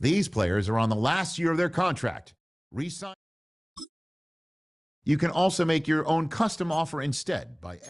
These players are on the last year of their contract. Resign. You can also make your own custom offer instead by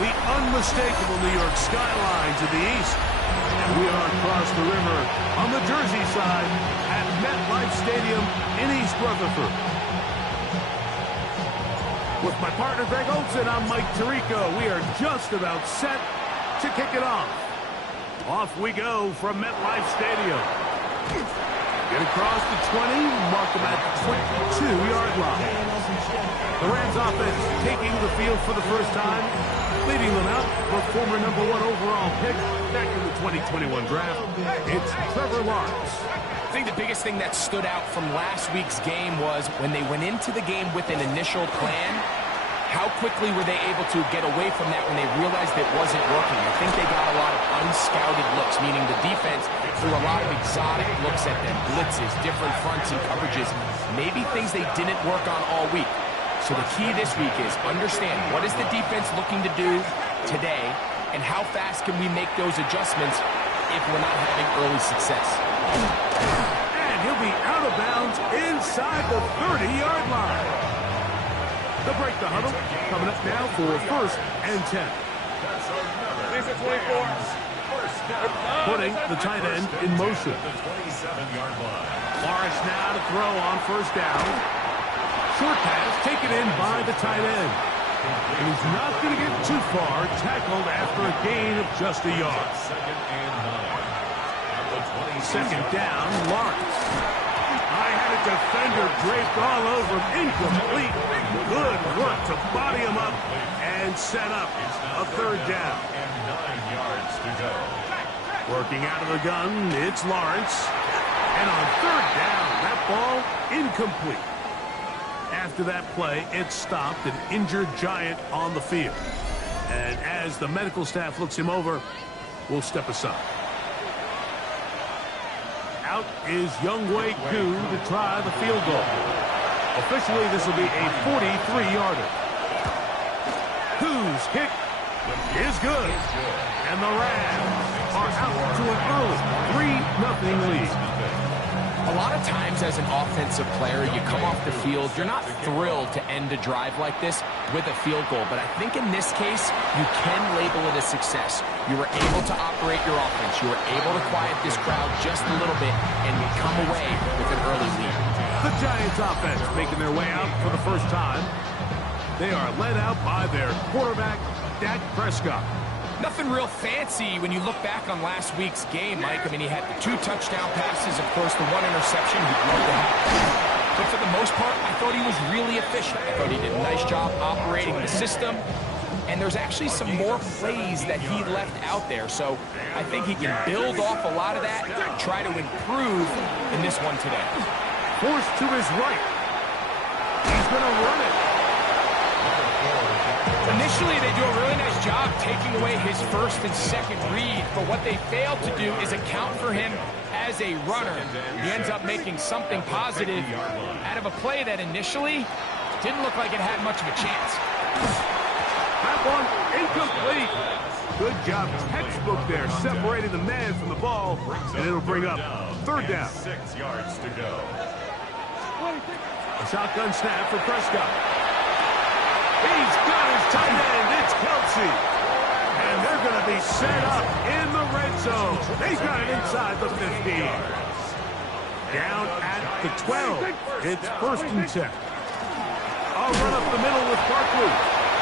the unmistakable New York skyline to the east. And we are across the river on the Jersey side at MetLife Stadium in East Rutherford. With my partner Greg Olson, I'm Mike Tirico. We are just about set to kick it off. Off we go from MetLife Stadium. Get across the 20, mark them at the 22-yard line. The Rams offense taking the field for the first time, leading them out, the former #1 overall pick back in the 2021 draft. It's Trevor Lawrence. I think the biggest thing that stood out from last week's game was when they went into the game with an initial plan, how quickly were they able to get away from that when they realized it wasn't working? I think they got a lot of unscouted looks, meaning the defense threw a lot of exotic looks at them, blitzes, different fronts and coverages, maybe things they didn't work on all week. So the key this week is understand what is the defense looking to do today and how fast can we make those adjustments if we're not having early success. And he'll be out of bounds inside the 30-yard line. They'll break the huddle. Coming up now for 1st and 10. Putting the tight end in motion. Lawrence now to throw on 1st down. Short pass taken in by the tight end. And he's not going to get too far. Tackled after a gain of just a yard. 2nd down, Lawrence. I had a defender draped all over him. Incomplete. Good work to body him up and set up a 3rd down. 9 yards to go. Working out of the gun, it's Lawrence. And on 3rd down, that ball incomplete. After that play, it stopped an injured Giant on the field. And as the medical staff looks him over, we'll step aside. Out is Younghoe Koo to try the field goal. Officially, this will be a 43-yarder. Koo's kick is good. And the Rams are out to an early 3-0 lead. A lot of times as an offensive player, you come off the field, you're not thrilled to end a drive like this with a field goal. But I think in this case, you can label it a success. You were able to operate your offense. You were able to quiet this crowd just a little bit, and you come away with an early lead. The Giants offense making their way out for the first time. They are led out by their quarterback, Dak Prescott. Nothing real fancy when you look back on last week's game, Mike. I mean, he had the 2 touchdown passes, of course, the 1 interception. He'd love to have. But for the most part, I thought he was really efficient. I thought he did a nice job operating the system. And there's actually some more plays that he left out there. So I think he can build off a lot of that and try to improve in this one today. Forced to his right. He's going to run it. Initially, they do a really nice job taking away his 1st and 2nd read, but what they failed to do is account for him as a runner. He ends up making something positive out of a play that initially didn't look like it had much of a chance. That one incomplete. Good job, textbook there, separating the man from the ball, and it'll bring up 3rd down. 6 yards to go. A shotgun snap for Prescott. He's got his tight end. It's Kelsey. And they're going to be set up in the red zone. They've got it inside the 15. Down at the 12. It's 1st and 10. I'll run up the middle with Barkley.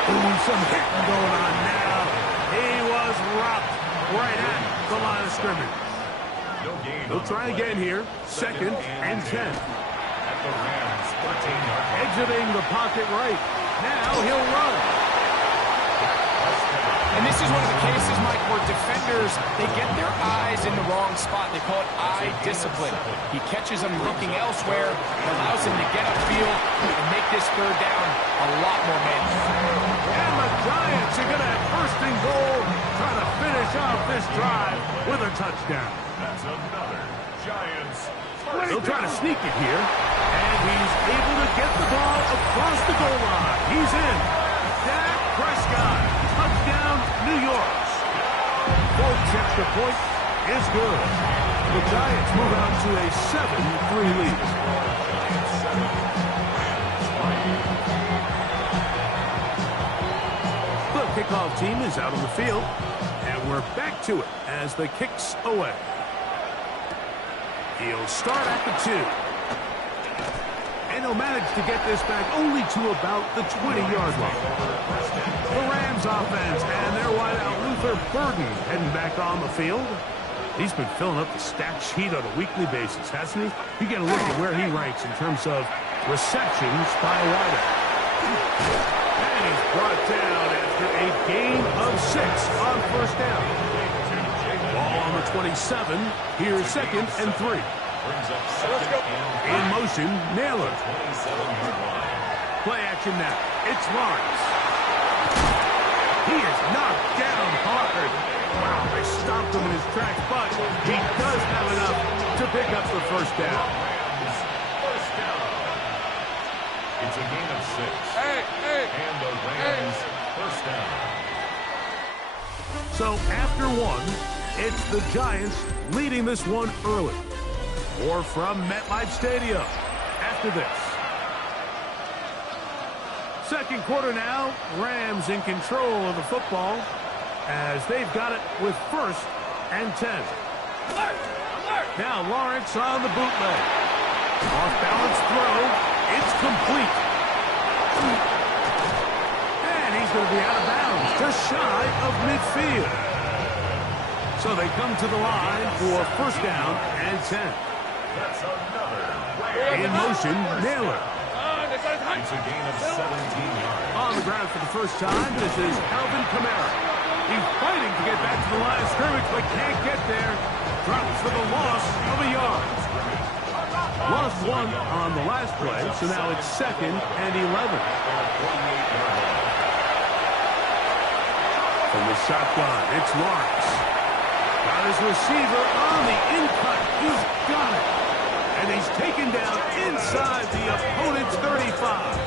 Ooh, some hitting going on now. He was rocked right at the line of scrimmage. They'll try again here. 2nd and 10. At the Rams 13-yard line. Exiting the pocket right. Now he'll run. And this is one of the cases, Mike, where defenders, they get their eyes in the wrong spot. They call it eye discipline. He catches them looking elsewhere, allows him to get upfield and make this 3rd down a lot more manageable. And the Giants are going to have 1st and goal, trying to finish off this drive with a touchdown. That's another Giants. They'll try to sneak it here, and he's able to get the ball across the goal line. He's in. Dak Prescott, touchdown, New York. Folks, extra point is good. The Giants move out to a 7-3 lead. The kickoff team is out on the field. And we're back to it as the kick's away. He'll start at the 2. And he'll manage to get this back only to about the 20-yard line. The Rams offense and their wideout Luther Burden heading back on the field. He's been filling up the stat sheet on a weekly basis, hasn't he? You get a look at where he ranks in terms of receptions by a wideout. And he's brought down after a gain of 6 on first down. Ball on the 27. Here's 2nd and 3. In motion, Naylor. Play action now. It's Lawrence. He is knocked down hard. Wow, they stopped him in his tracks, but he does have enough to pick up the first down. First down. It's a gain of 6. And the Rams first down. So after 1, it's the Giants leading this one early. Or from MetLife Stadium after this. Second quarter now, Rams in control of the football as they've got it with 1st and 10. Now Lawrence on the bootleg. Off-balance throw. It's complete. And he's going to be out of bounds, just shy of midfield. So they come to the line for first down and 10. That's another. In motion, Naylor. It's a gain of 17 yards. On the ground for the first time, this is Alvin Kamara. He's fighting to get back to the line of scrimmage, but can't get there. Drops for the loss of a yard. Lost 1 on the last play, so now it's 2nd and 11. From the shotgun, it's Lawrence. Got his receiver on the in-cut. He's got it. And he's taken down inside the opponent's 35.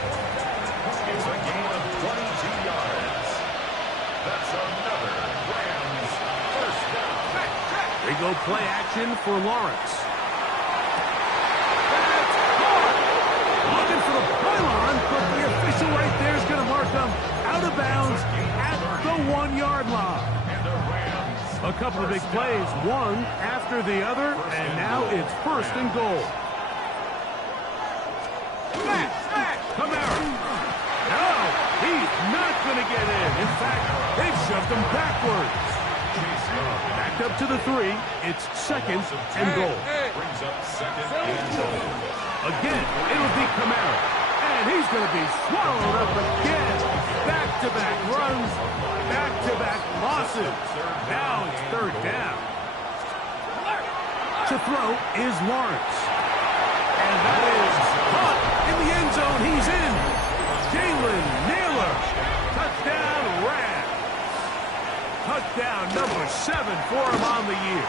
It's a gain of 22 yards. That's another Rams first down. They go play action for Lawrence. Looking for the pylon, but the official right there is going to mark them out of bounds at the 1-yard line. A couple of big plays, one after the other, and now it's 1st and goal. Kamara. No, he's not going to get in. In fact, they've shoved him backwards. Back up to the 3. It's 2nd and goal. Brings up 2nd and goal. Again, it'll be Kamara. And he's going to be swallowed up again. Back-to-back runs, back-to-back losses. Now it's 3rd down. To throw is Lawrence. And that is caught in the end zone. He's in. Jalen Naylor. Touchdown, Rams. Touchdown number 7 for him on the year.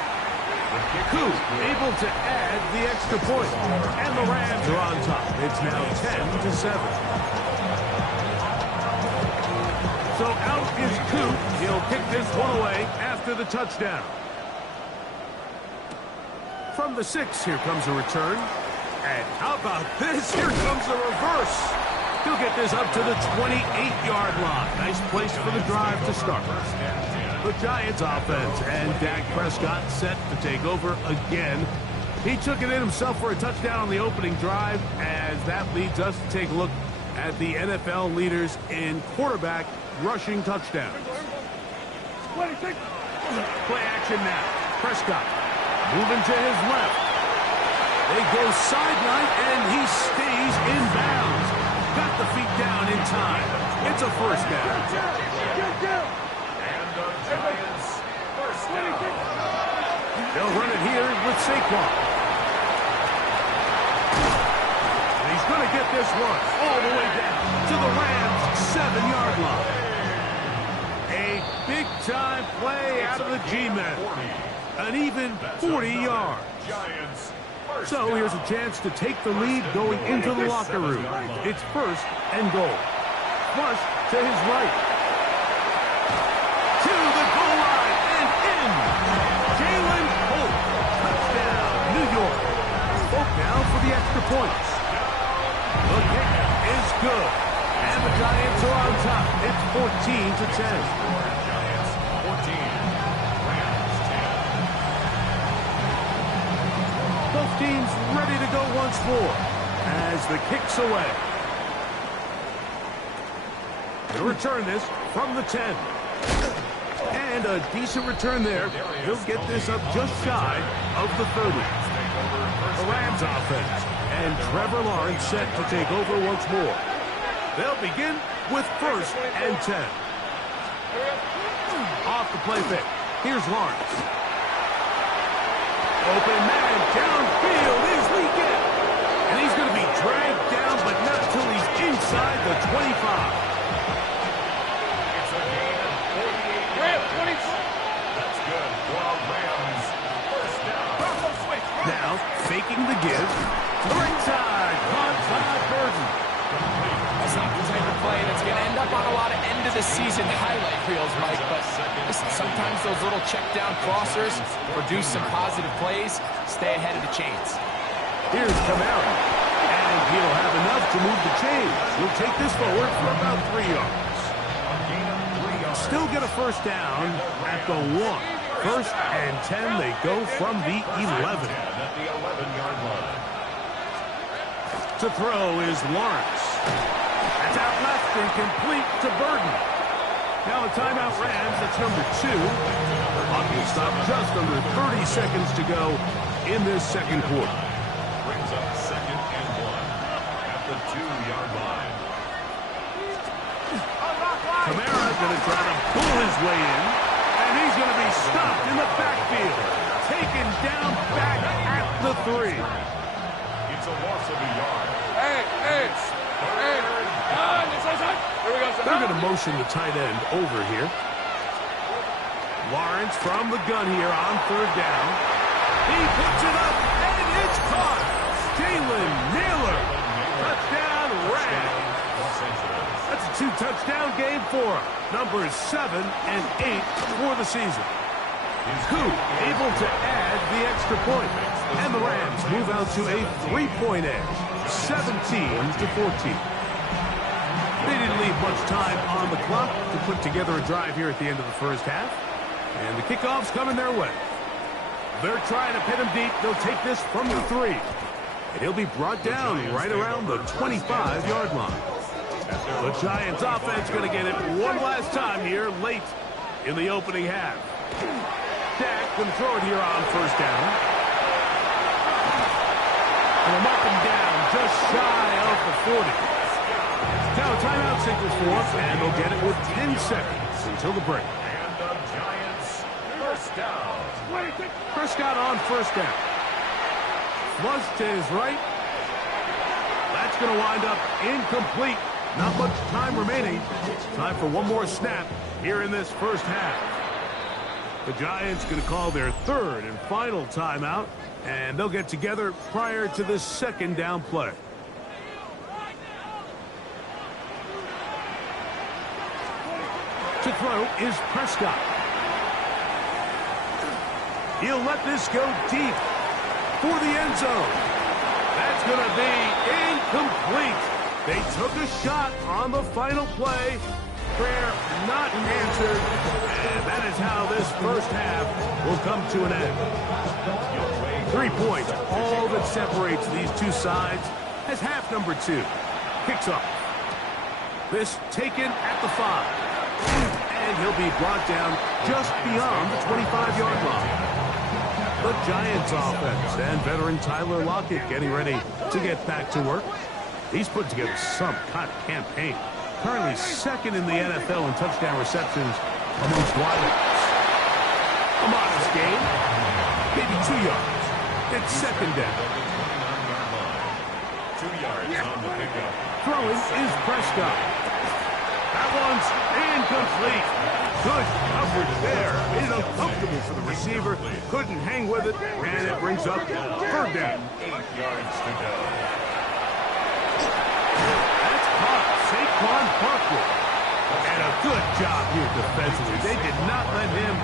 Koo able to add the extra point. And the Rams are on top. It's now 10-7. So out is Koo. He'll kick this one away after the touchdown. From the 6, here comes a return. And how about this? Here comes a reverse. He'll get this up to the 28-yard line. Nice place for the drive to start. The Giants offense and Dak Prescott set to take over again. He took it in himself for a touchdown on the opening drive, as that leads us to take a look at the NFL leaders in quarterback rushing touchdowns. Play action now. Prescott moving to his left. They go sideline, and he stays in bounds. Got the feet down in time. It's a first down. And the Giants first down. They'll run it here with Saquon. And he's going to get this one all the way down to the Rams' 7-yard line. A big-time play out of the G-men. An even 40 yards. Giants. So here's a chance to take the lead going into the locker room. It's 1st and goal. Flush to his right. To the goal line and in. Jalen Holt. Touchdown, New York. Holt now for the extra points. The kick is good. And And the Giants are on top. It's 14-10. Giants 14, Rams 10. Both teams ready to go once more as the kick's away. He'll return this from the 10. And a decent return there. He'll get this up just shy of the 30. The Rams offense. And Trevor Lawrence set to take over once more. They'll begin with 1st and 10. Off the play fake. Here's Lawrence. Open man downfield is Lee. And he's going to be dragged down, but not till he's inside the 25. It's a gain of 48 yards. That's good. Well, Rams, first down. Now, faking the give. Right side, caught by Burton. That's not the type of play that's going to end up on a lot of end-of-the-season highlight reels, Mike. But listen, sometimes those little check-down crossers produce some positive plays. Stay ahead of the chains. Here's Camara. And he'll have enough to move the chains. He'll take this forward for about 3 yards. Still get a first down at the 1. 1st and 10, they go from the 11. At the 11-yard line. To throw is Lawrence. That's out left and complete to Burton. Now a timeout Rams, that's number 2. Clock will stop just under 30 seconds to go in this second quarter. Brings up 2nd and 1 at the 2-yard line. Camara going to try to pull his way in, and he's going to be stopped in the backfield. Taken down back at the 3. It's a loss of a yard. They're going to motion the tight end over here. Lawrence from the gun here on 3rd down. He puts it up, and it's caught. Jalen Naylor. Touchdown, Rams. That's a 2-touchdown game for him. Numbers 7 and 8 for the season. Who able to add the extra point. And the Rams move out to a 3-point edge, 17-14. They didn't leave much time on the clock to put together a drive here at the end of the first half. And the kickoff's coming their way. They're trying to pin him deep. They'll take this from the 3. And he'll be brought down right around the 25-yard line. The Giants offense going to get it one last time here late in the opening half. Dak going to throw it here on 1st down. And him up and down just shy of the 40. Now a timeout signal for us, and they'll get it with 10 seconds until the break. And the Giants, first down. Prescott on 1st down. Flush to his right. That's going to wind up incomplete. Not much time remaining. Time for one more snap here in this first half. The Giants going to call their 3rd and final timeout, and they'll get together prior to this 2nd down play. To throw is Prescott. He'll let this go deep for the end zone. That's going to be incomplete. They took a shot on the final play. Prayer not answered. And that is how this first half will come to an end. 3 points, all that separates these two sides, as half number 2 kicks off. This taken at the 5. And he'll be brought down just beyond the 25-yard line. The Giants offense and veteran Tyler Lockett getting ready to get back to work. He's put together some kind of campaign. Currently 2nd in the NFL in touchdown receptions amongst wideouts. A modest gain, maybe 2 yards. It's 2nd down. 2 yards on the pickup. Throwing is Prescott. That one's incomplete. Good coverage there. It's uncomfortable for the receiver. Couldn't hang with it, and it brings up 3rd down. 8 yards to go. That's caught. Saquon Barkley. And a good job here defensively. They did not let him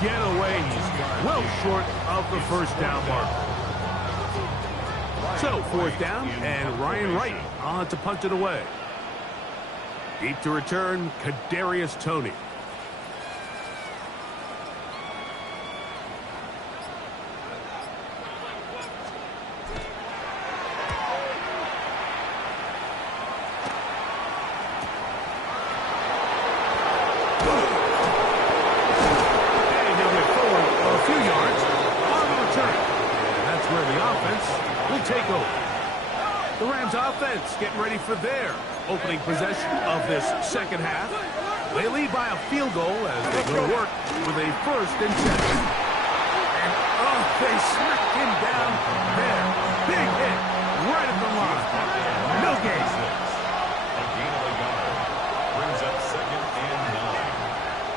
get away. He's well short of the first down mark. So, 4th down, and Ryan Wright on to punt it away. Deep to return, Kadarius Toney. The Rams offense getting ready for their opening possession of this second half. They lead by a field goal as they go to work with a 1st and 10. And they smacked him down there. Big hit right at the line. No gain. A gain of a yard. Brings up 2nd and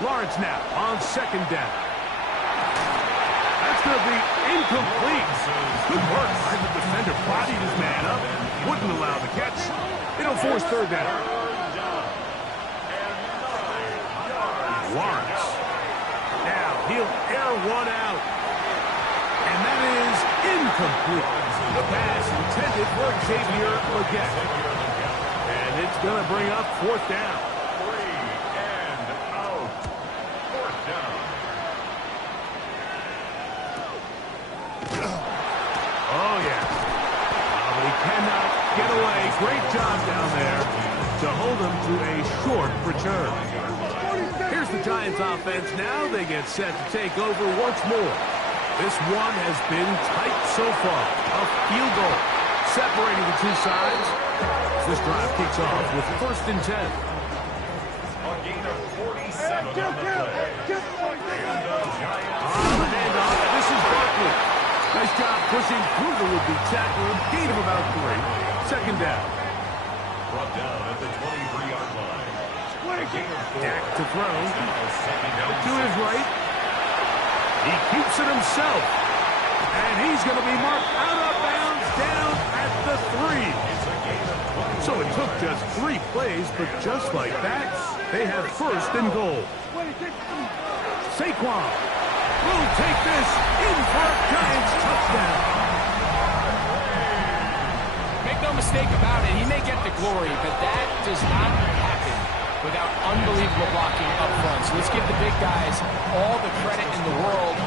9. Lawrence now on 2nd down. That's going to be incomplete. Good work. The defender bodied his man up. Wouldn't allow the catch. It'll force 3rd down. Lawrence. Now he'll air one out. And that is incomplete. The pass intended for Xavier Legette. And it's going to bring up 4th down. 3 and out. 4th down. Oh, yeah. But he cannot get away. Great job down there to hold him to a short return. Here's the Giants offense now. They get set to take over once more. This one has been tight so far. A field goal separating the two sides. This drive kicks off with 1st and 10. A gain of 47 on the play. And the Giants. On the handoff, this is Barkley. Nice job pushing through the would-be tackler. Gain of about 3. 2nd down. Brought down at the 23-yard line. A gain of 4. Dak to throw. Out To his right. He keeps it himself. And he's going to be marked out of bounds down at the 3. So it took just 3 plays, but just like that, they have 1st and goal. Saquon will take this in for a Giants touchdown. Make no mistake about it, he may get the glory, but that does not happen without unbelievable blocking up front. So let's give the big guys all the credit in the world.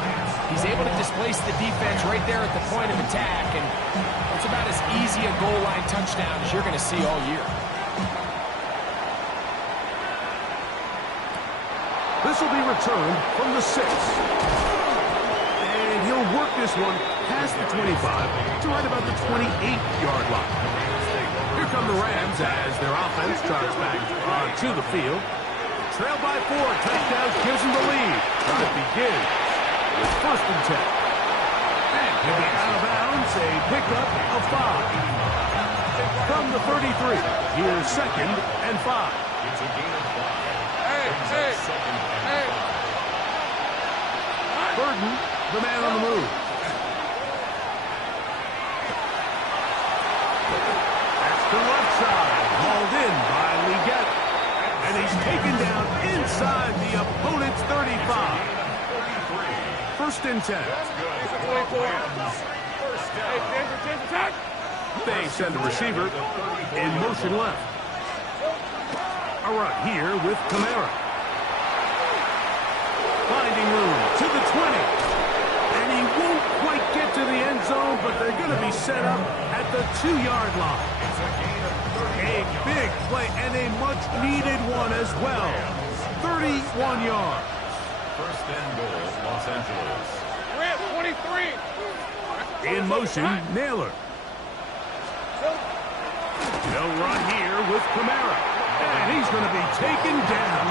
He's able to displace the defense right there at the point of attack, and it's about as easy a goal line touchdown as you're going to see all year. This will be returned from the 6. And he'll work this one past the 25 to right about the 28-yard line. Here come the Rams as their offense charges back onto the field. Trail by 4. Touchdown gives them the lead. Drive begins with 1st and 10. And he'll be out of bounds. A pickup of 5. From the 33. Here's 2nd and 5. It's a gain of 5. Burden, the man on the move. That's the left side. Hauled in by Legette. And he's taken down inside the opponent's 35. 1st and 10. They send the receiver in motion left. A run here with Kamara. Finding room to the 20. And he won't quite get to the end zone, but they're going to be set up at the 2-yard line. A big play and a much-needed one as well. 31 yards. 1st and goal, Los Angeles. We're at 23. In motion, Naylor. No run here with Kamara. And he's going to be taken down.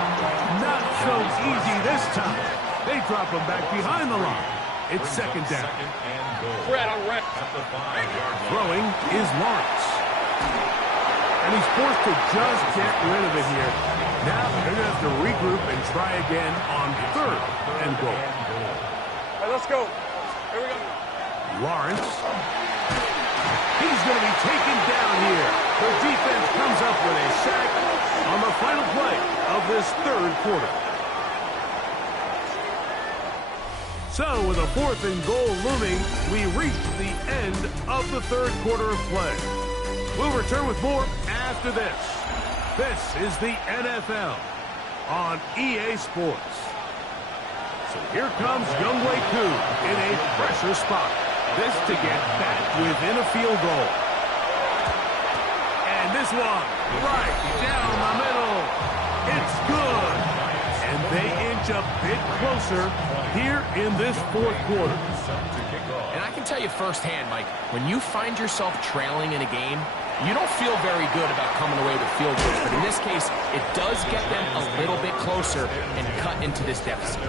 Not so easy this time. They drop him back behind the line. It's 2nd down. 2nd and goal. Red on red. At the 5-yard line. Throwing is Lawrence. And he's forced to just get rid of it here. Now they're going to have to regroup and try again on 3rd and goal. All right, let's go. Here we go. Lawrence. He's going to be taken down here. The defense comes up with a sack on the final play of this 3rd quarter. So with a 4th and goal looming, we reach the end of the 3rd quarter of play. We'll return with more after this. This is the NFL on EA Sports. So here comes Younghoe Koo in a pressure spot. This to get back within a field goal. And this one right down the middle. It's good. And they inch a bit closer here in this fourth quarter. And I can tell you firsthand, Mike, when you find yourself trailing in a game, you don't feel very good about coming away with field goals. But in this case, it does get them a little bit closer and cut into this deficit.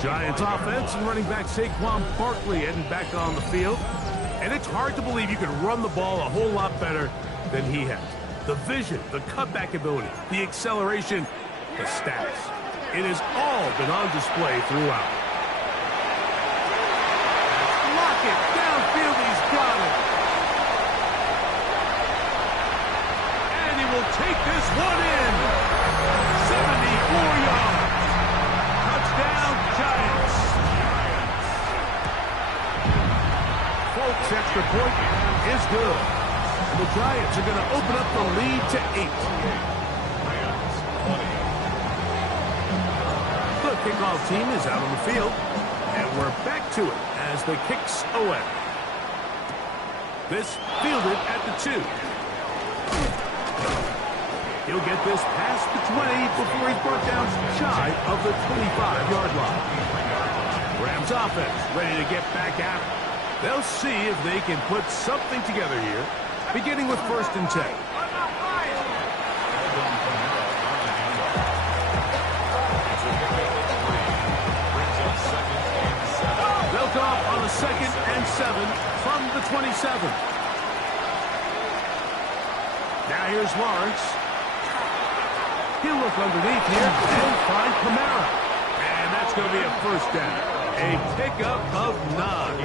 Giants offense and running back Saquon Barkley heading back on the field. And it's hard to believe you can run the ball a whole lot better than he has. The vision, the cutback ability, the acceleration, the stats. It has all been on display throughout. Lock it downfield, he's got it. And he will take this one in. 74 yards. Touchdown, Giants. Folks, extra point is good. And the Giants are going to open up the lead to 8. The kickoff team is out on the field, and we're back to it as the kicks away. This fielded at the 2. He'll get this past the 20 before he's brought down shy of the 25-yard line. Rams offense ready to get back at it. They'll see if they can put something together here, beginning with 1st and 10. Off on a 2nd and 7 from the 27. Now here's Lawrence. He'll look underneath here and find Kamara. And that's going to be a 1st down. A pickup of 9.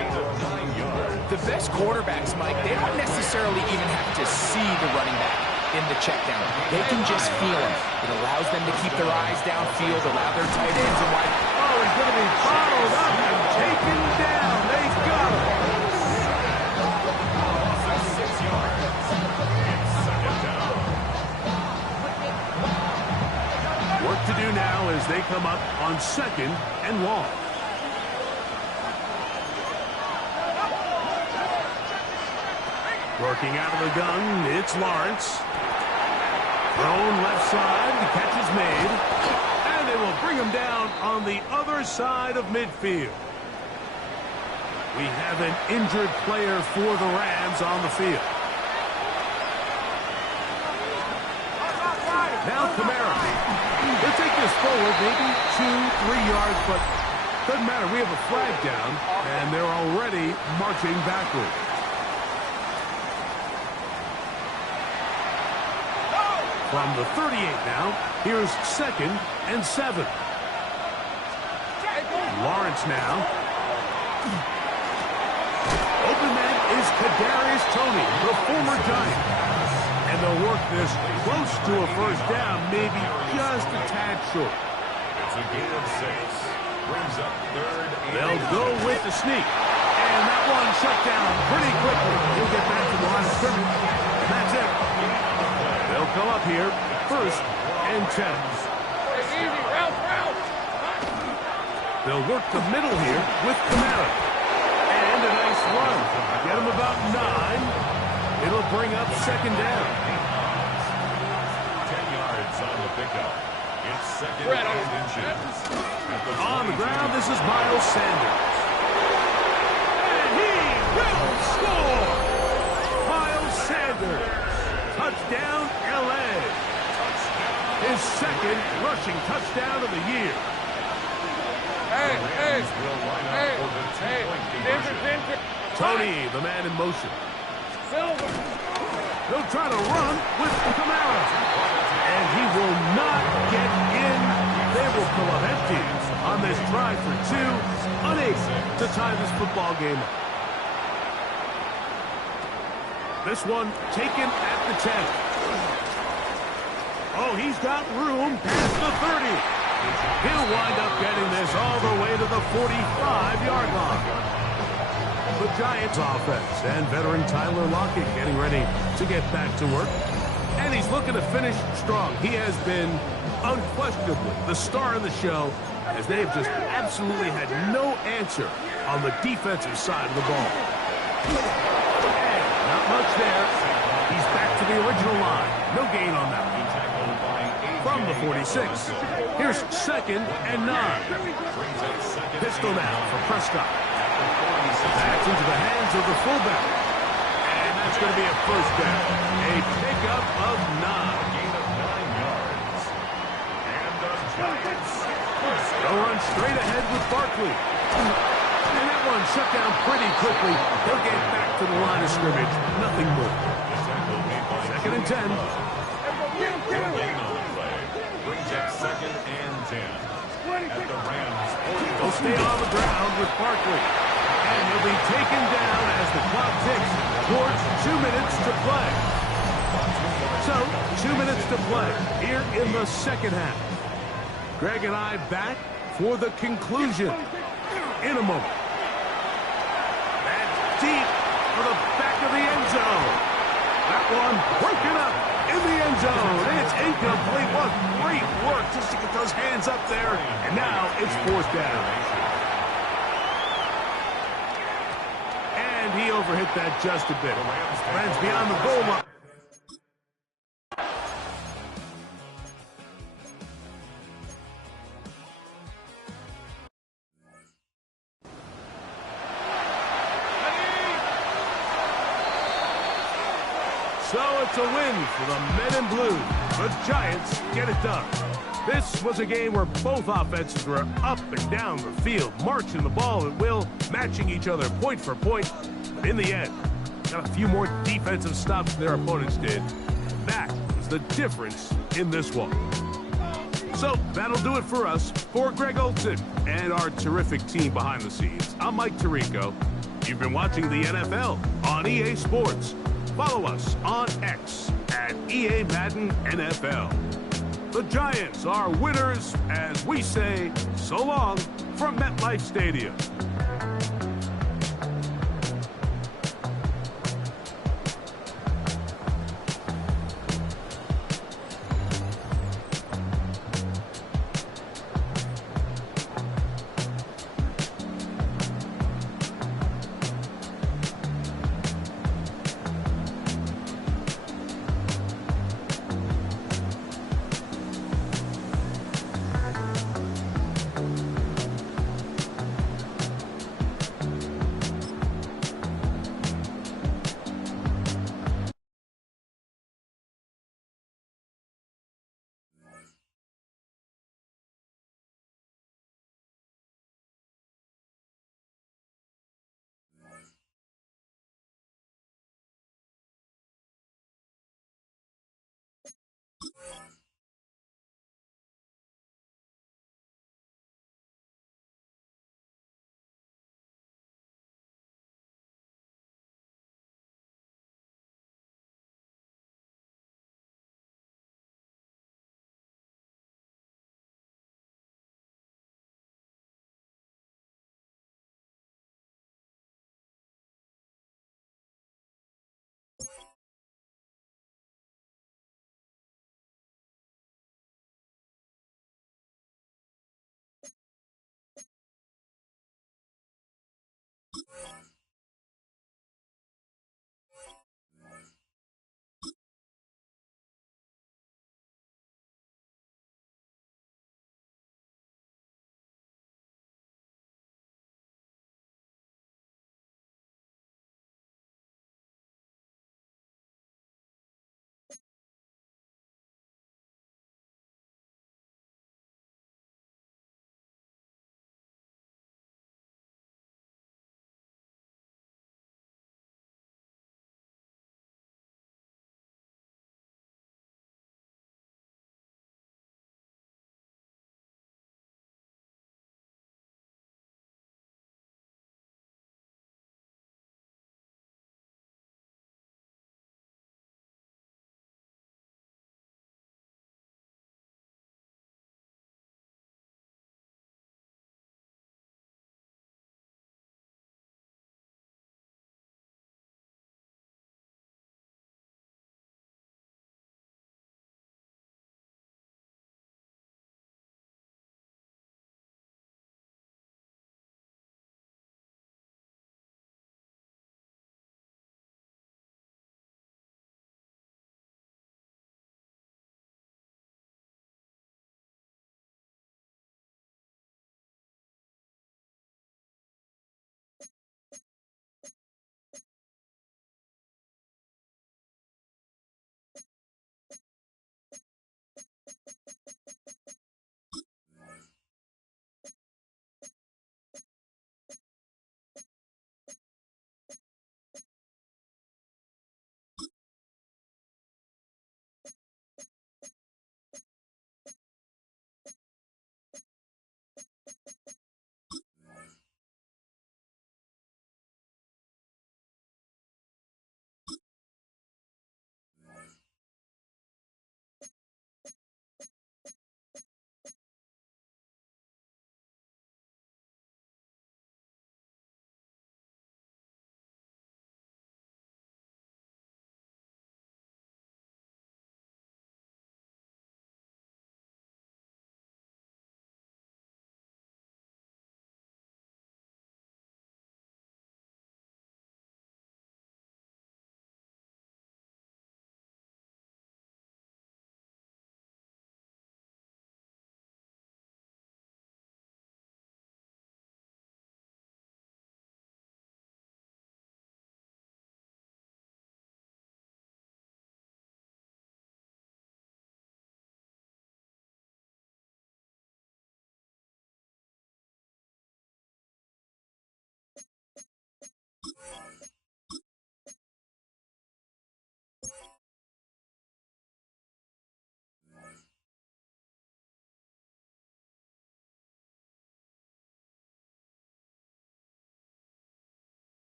The best quarterbacks, Mike, they don't necessarily even have to see the running back in the check down. They can just feel him. It allows them to keep their eyes downfield, allow their tight ends and wide. Oh, he's going to be bottled up and taken down. They got him. 6 yards. It's 2nd down. Work to do now as they come up on 2nd and long. Working out of the gun, it's Lawrence. Thrown left side, the catch is made. And they will bring him down on the other side of midfield. We have an injured player for the Rams on the field. Now Kamara. He'll take this forward, maybe 2-3 yards, but doesn't matter. We have a flag down, and they're already marching backward. From the 38 now, here's 2nd and 7. Lawrence now. Open man is Kadarius Toney, the former Giant. And they'll work this close to a 1st down, maybe just a tad short. It's a gain of 6. Brings up 3rd. They'll go with the sneak. And that one shut down pretty quickly. He'll get back to the line of scrimmage. And that's it. They'll come up here, 1st and 10. Easy, route. They'll work the middle here with Kamara. And a nice run. Get him about 9. It'll bring up 2nd down. 10 yards on the pickup. It's 2nd and inches. On the ground, this is Miles Sanders. And he will score! Miles Sanders. Touchdown, L.A. His 2nd rushing touchdown of the year. Hey. Toney, the man in motion. Silver. He'll try to run with Kamara. And he will not get in. They will pull up empty on this try for 2. Unable to tie this football game up. This one taken at the 10. Oh, he's got room past the 30. He'll wind up getting this all the way to the 45-yard line. The Giants offense and veteran Tyler Lockett getting ready to get back to work. And he's looking to finish strong. He has been unquestionably the star of the show, as they have just absolutely had no answer on the defensive side of the ball. And not much there. He's back to the original line. No gain on that. From the 46. Here's 2nd and 9. Pistol now for Prescott. That's into the hands of the fullback. And that's going to be a first down. A pickup of 9. Gain of 9 yards. And the Giants. They'll run straight ahead with Barkley. And that one shut down pretty quickly. They'll get back to the line of scrimmage. Nothing more. 2nd and 10. Brings up 2nd and 10. At the Rams. They'll stay on the ground with Barkley. And he'll be taken down as the clock ticks towards 2 minutes to play. So, 2 minutes to play here in the second half. Greg and I back for the conclusion in a moment. That's deep for the back of the end zone. That one broken up in the end zone. It's incomplete. What great work just to get those hands up there. And now it's 4th down. And he overhit that just a bit. Friends beyond the goal line. So it's a win for the men in blue. The Giants get it done. This was a game where both offenses were up and down the field, marching the ball at will, matching each other point for point. But in the end, got a few more defensive stops than their opponents did. That was the difference in this one. So that'll do it for us. For Greg Olson and our terrific team behind the scenes, I'm Mike Tirico. You've been watching the NFL on EA Sports. Follow us on X at EA Madden NFL. The Giants are winners as we say so long from MetLife Stadium.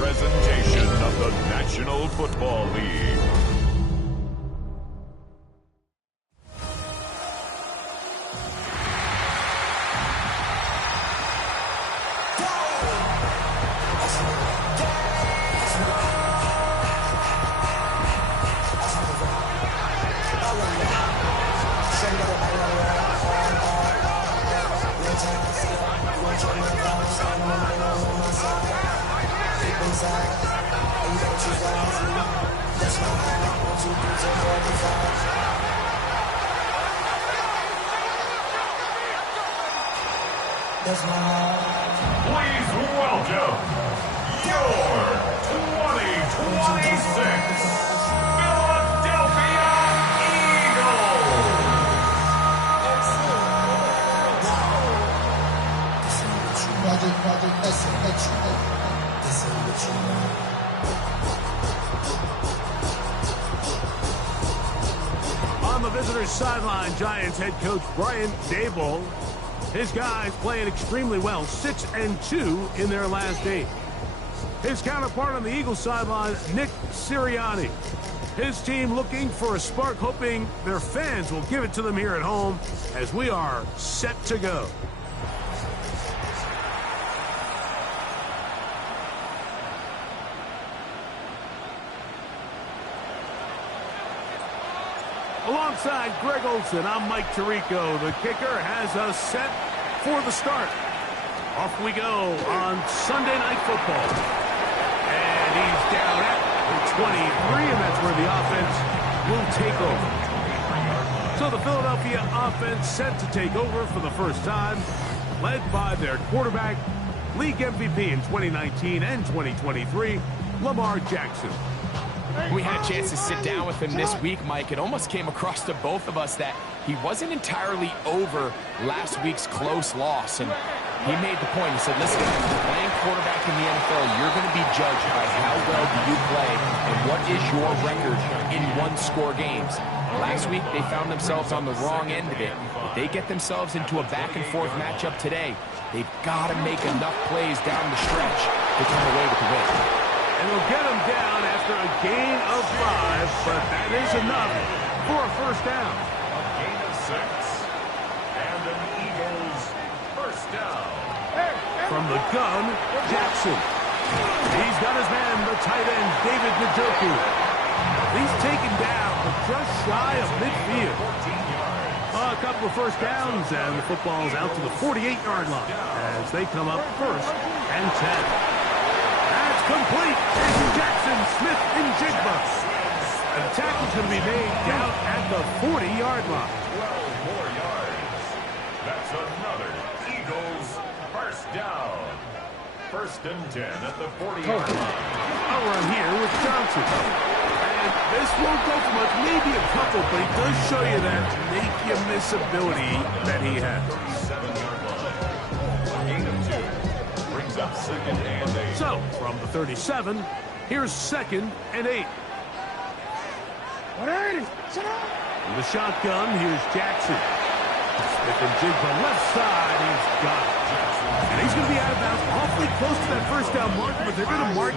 presentation of the National Football League. Please welcome your 2026 Philadelphia On the visitor's sideline, Giants head coach Brian Daboll. His guys playing extremely well, 6-2 in their last 8. His counterpart on the Eagles sideline, Nick Sirianni. His team looking for a spark, hoping their fans will give it to them here at home as we are set to go. Alongside Greg Olsen, I'm Mike Tirico. The kicker has us set for the start. Off we go on Sunday Night Football. And he's down at the 23, and that's where the offense will take over. So the Philadelphia offense set to take over for the first time, led by their quarterback, league MVP in 2019 and 2023, Lamar Jackson. We had a chance to sit down with him this week, Mike. It almost came across to both of us that he wasn't entirely over last week's close loss. And he made the point. He said, listen, playing quarterback in the NFL, you're going to be judged by how well do you play and what is your record in one-score games. Last week, they found themselves on the wrong end of it. If they get themselves into a back-and-forth matchup today, they've got to make enough plays down the stretch to come away with the win. And we'll get him down after a gain of 5, but that is enough for a first down. A gain of 6. And an Eagles first down. From the gun, Jackson. He's got his man, the tight end, David Njoku. He's taken down, but just shy of midfield. 14 yards. A couple of first downs, and the football's out to the 48-yard line as they come up first and 10. That's complete. Jackson, Smith, and Jigba. And the tackle's going to be made down at the 40-yard line. 12 more yards. That's another Eagles first down. First and 10 at the 40-yard line. I'll run here with Johnson. And this won't go for much, maybe a couple, but he does show you that make-you-miss ability that he has. 37-yard line. Gain of 2. Brings up second and 8. So, from the 37, here's second and 8. In the shotgun, here's Jackson. Smith and Jigba left side, he's got it. And he's going to be out of bounds awfully close to that first down marker, but they're going to mark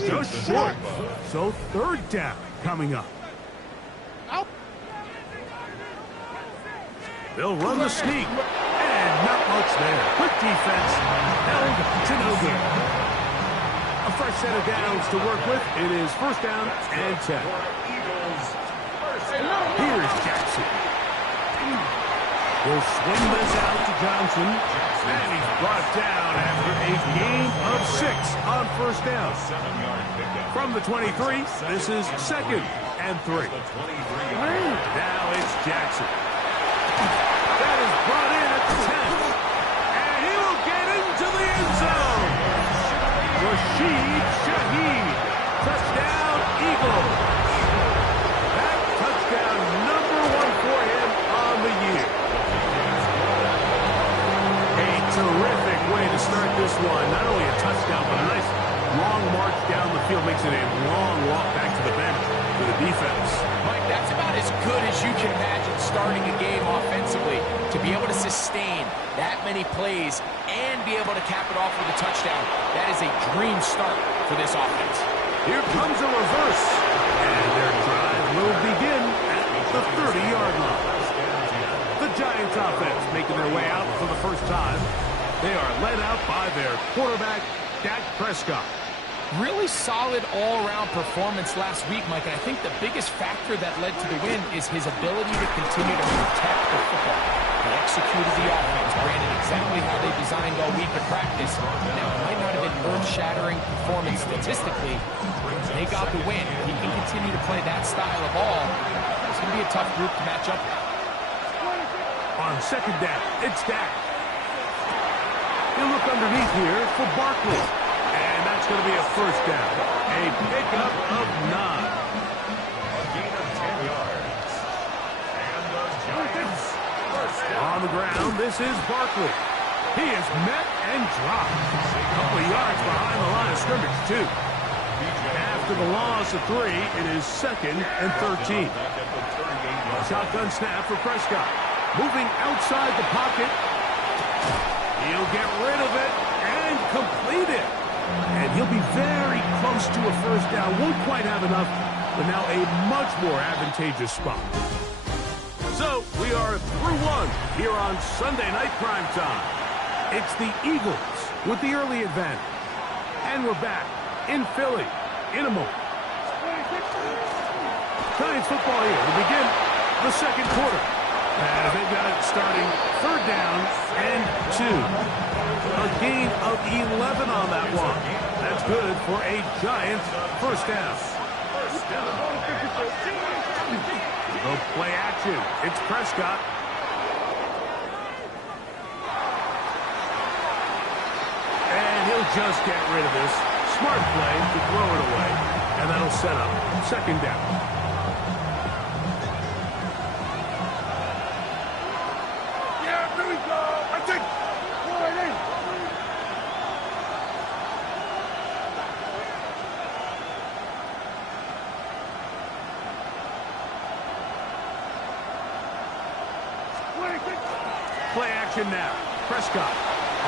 Just short. So third down coming up. They'll run the sneak. And not much there. Quick defense. Held to no good. A fresh set of downs to work with. It is first down and 10. Here's Jackson. He'll swing this out to Johnson. And he's brought down after a gain of 6 on first down. From the 23, this is second and 3. Now it's Jackson. That is brought in at the 10. And he will get into the end zone. Rashid Shaheed. Touchdown, Eagles. That touchdown number 1 for him on the year. A terrific way to start this one. Not only a touchdown, but a nice long march down the field. Makes it a long walk back to the bench for the defense. Mike, that's about as good as you can imagine starting a game offensively. To be able to sustain that many plays and be able to cap it off with a touchdown, that is a dream start for this offense. Here comes a reverse. And their drive will begin at the 30-yard line. The Giants offense making their way out for the first time. They are led out by their quarterback, Dak Prescott. Really solid all-around performance last week, Mike, and I think the biggest factor that led to the win is his ability to continue to protect the football. He executed the offense, ran it exactly how they designed all week in practice. Now, it might not have been earth-shattering performance statistically. They got the win. If he can continue to play that style of ball, it's going to be a tough group to match up with. On second down, it's Dak. He'll look underneath here for Barkley. And that's going to be a first down. A pickup of 9. A gain of 10 yards. And the Giants first down. On the ground, this is Barkley. He is met and dropped. A couple of yards behind the line of scrimmage, too. After the loss of 3, it is second and 13. Shotgun snap for Prescott. Moving outside the pocket. He'll get rid of it and complete it. And he'll be very close to a first down. Won't quite have enough, but now a much more advantageous spot. So we are through one here on Sunday Night Prime Time. It's the Eagles with the early advantage. And we're back in Philly in a moment. Giants football here to begin the second quarter. As they've got it starting third down and 2. A gain of 11 on that one. That's good for a Giants first down. The play action. It's Prescott. And he'll just get rid of this. Smart play to throw it away. And that'll set up second down. Play action now. Prescott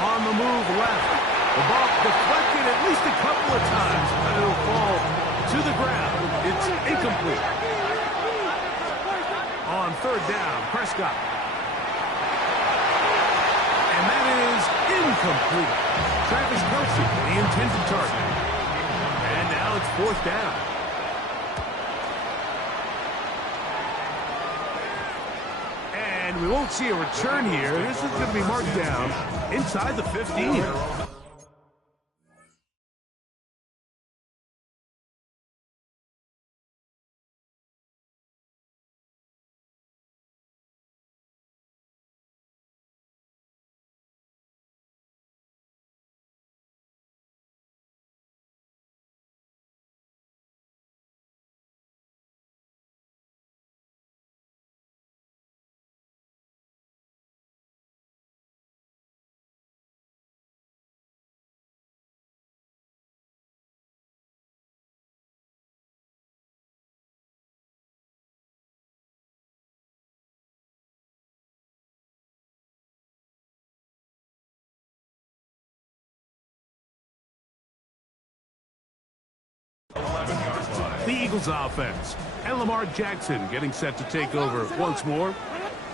on the move left. The ball deflected at least a couple of times, and it'll fall to the ground. It's incomplete. On third down, Prescott. And that is incomplete. Travis Kelce, the intended target. And now it's fourth down. And we won't see a return here. This is going to be marked down inside the 15. the Eagles offense. And Lamar Jackson getting set to take over once more.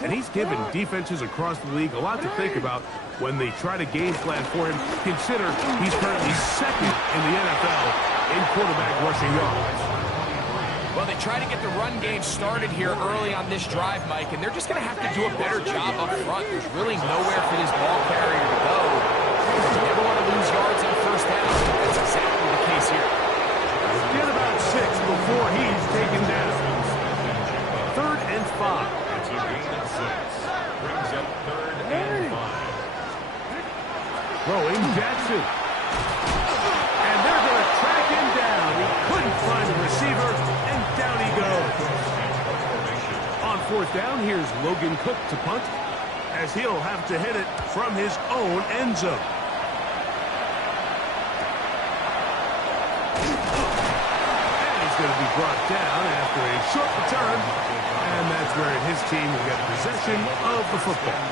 And he's given defenses across the league a lot to think about when they try to game plan for him. Consider he's currently second in the NFL in quarterback rushing yards. Well, they try to get the run game started here early on this drive, Mike, and they're just going to have to do a better job up front. There's really nowhere for this ball carrier to go. You never want to lose yards on first down. That's exactly the case here. Get about 6 before he's taken down. 3rd and 5. It's a gain of 6. Brings up 3rd and 5. Throwing Jackson. And they're going to track him down. He couldn't find a receiver, and down he goes. On 4th down, here's Logan Cook to punt, as he'll have to hit it from his own end zone. And he's going to be brought down after a short return, and that's where his team will get possession of the football.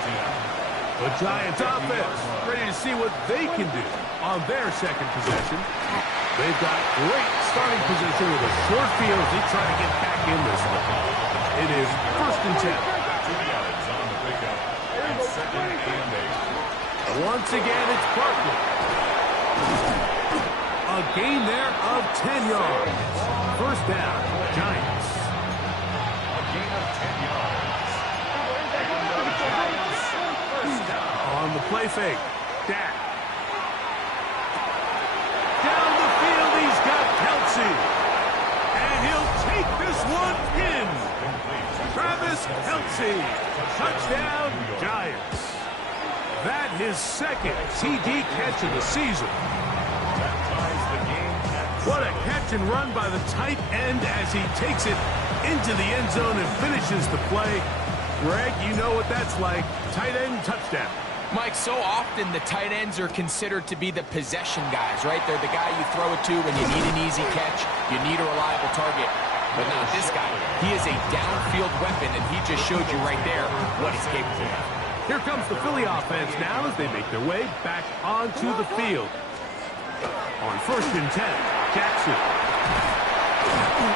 The Giants offense ready to see what they can do on their second possession. They've got great starting position with a short field. They try to get back in this one. It is 1st and 10. 2 yards on the pickup. And 2nd and 8. Once again, it's Barkley. A gain there of 10 yards. 1st down, Giants. A gain of 10 yards. On the play fake, Dak. Down the field, he's got Kelsey. And he'll take this one in. Travis Kelsey. Touchdown, Giants. That his 2nd TD catch of the season. What a catch and run by the tight end as he takes it into the end zone and finishes the play. Greg, you know what that's like. Tight end touchdown. Mike, so often the tight ends are considered to be the possession guys, right? They're the guy you throw it to when you need an easy catch, you need a reliable target. But not this guy. He is a downfield weapon, and he just showed you right there what he's capable of. Here comes the Philly offense now as they make their way back onto the field. On 1st and 10, Jackson.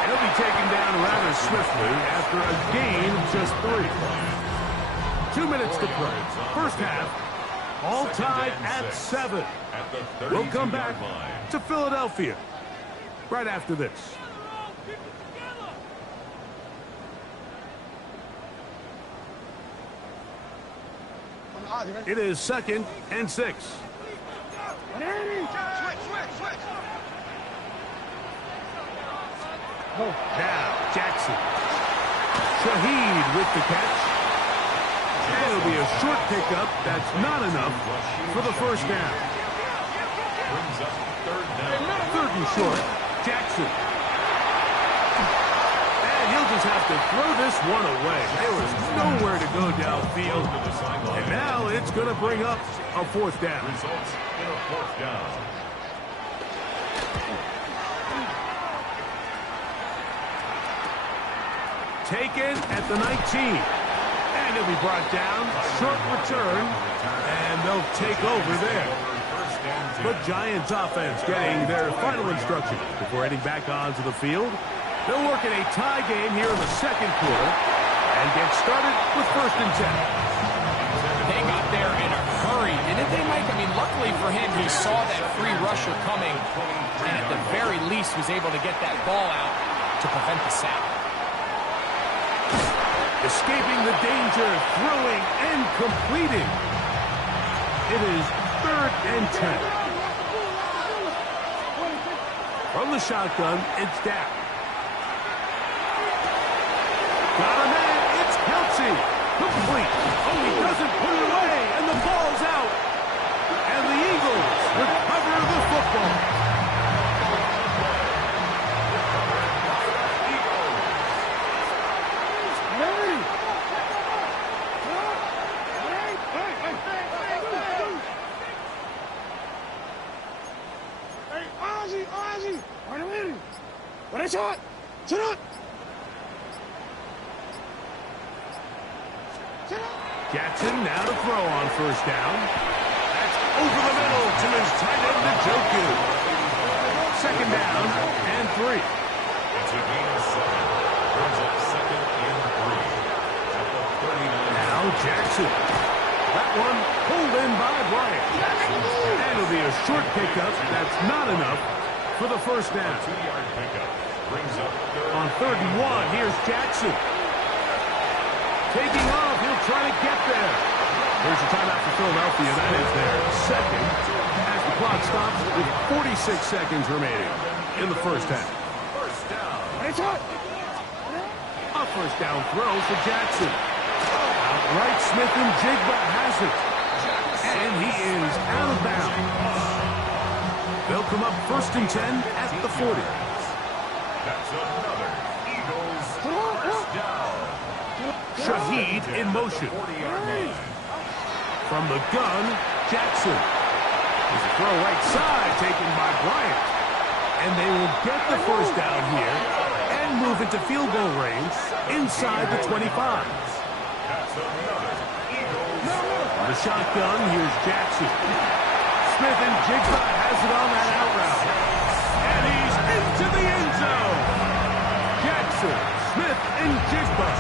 He'll be taken down rather swiftly after a gain of just 3. 2 minutes to play. 1st half, all tied at 7. We'll come back to Philadelphia right after this. It is 2nd and 6. Now, Jackson. Shaheed with the catch. And it'll be a short pickup. That's not enough for the 1st down. Brings up 3rd down. 3rd and short. Jackson. And he'll just have to throw this one away. There was nowhere to go downfield. And now it's going to bring up a 4th down. Results in a 4th down. Taken at the 19. And he'll be brought down. Short return. And they'll take over there. The Giants offense getting their final instruction before heading back onto the field. They'll work in a tie game here in the 2nd quarter and get started with 1st and 10. They got there in a hurry, didn't they, Mike? I mean, luckily for him, he saw that free rusher coming and at the very least was able to get that ball out to prevent the sack. Escaping the danger, throwing and completing. It is 3rd and 10. From the shotgun, it's Dak. Got a man, it's Kelsey. Complete. Oh, he doesn't put it away, and the ball's out. And the Eagles recover the football. Jackson now to throw on 1st down. That's over the middle to his tight end, Njoku. 2nd down and 3. It's a gain of 7. Brings up 2nd and 3 at the 39. Now Jackson. That one pulled in by Bryant. And it'll be a short pickup. That's not enough for the first down. 2-yard pickup. Brings up 3rd. On 3rd and 1, here's Jackson. Taking off, he'll try to get there. There's a timeout for Philadelphia. That is their second. As the clock stops with 46 seconds remaining in the first half. First down. A first down throw for Jackson. Outright, Smith and Jigba has it. And he is out of bounds. They'll come up 1st and 10 at the 40. That's another Eagles first down. Shaheed in motion. 40-yard line. From the gun, Jackson. There's a throw right side taken by Bryant. And they will get the first down here and move into field goal range inside the 25. That's another Eagles. On the shotgun, here's Jackson. Smith and Jigba has it on that out route. And he's into the end zone. Jackson, Smith, and Jigba.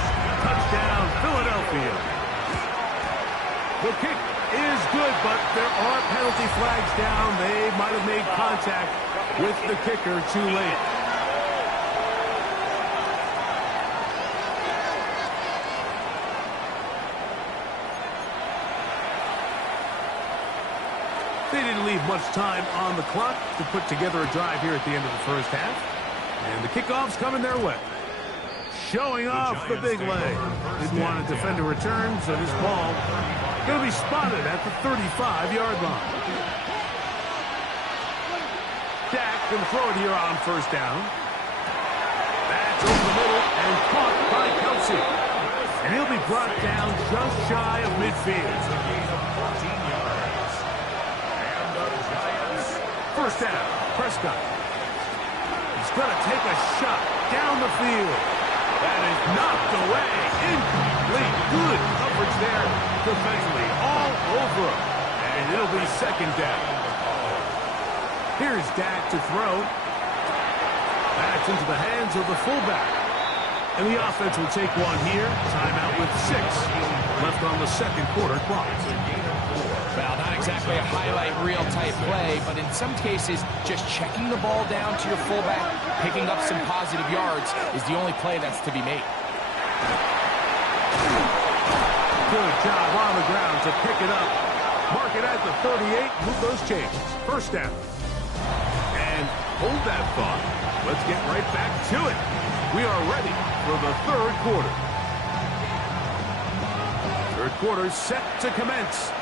Touchdown, Philadelphia. The kick is good, but there are penalty flags down. They might have made contact with the kicker too late. They didn't leave much time on the clock to put together a drive here at the end of the first half. And the kickoff's coming their way. Showing off the big leg. Didn't want to defend a return, so this ball going to be spotted at the 35-yard line. Dak going to throw it here on first down. That's over the middle and caught by Kelsey. And he'll be brought down just shy of midfield. First down, Prescott. He's going to take a shot down the field. That is knocked away. Incomplete. Good coverage there defensively. All over him. And it'll be second down. Here's Dak to throw. That's into the hands of the fullback. And the offense will take one here. Timeout with 6 left on the second quarter clock. Well, not exactly a highlight reel type play, but in some cases, just checking the ball down to your fullback, picking up some positive yards is the only play that's to be made. Good job on the ground to pick it up. Mark it at the 38, move those changes. First down. And hold that thought. Let's get right back to it. We are ready for the third quarter. Third quarter set to commence.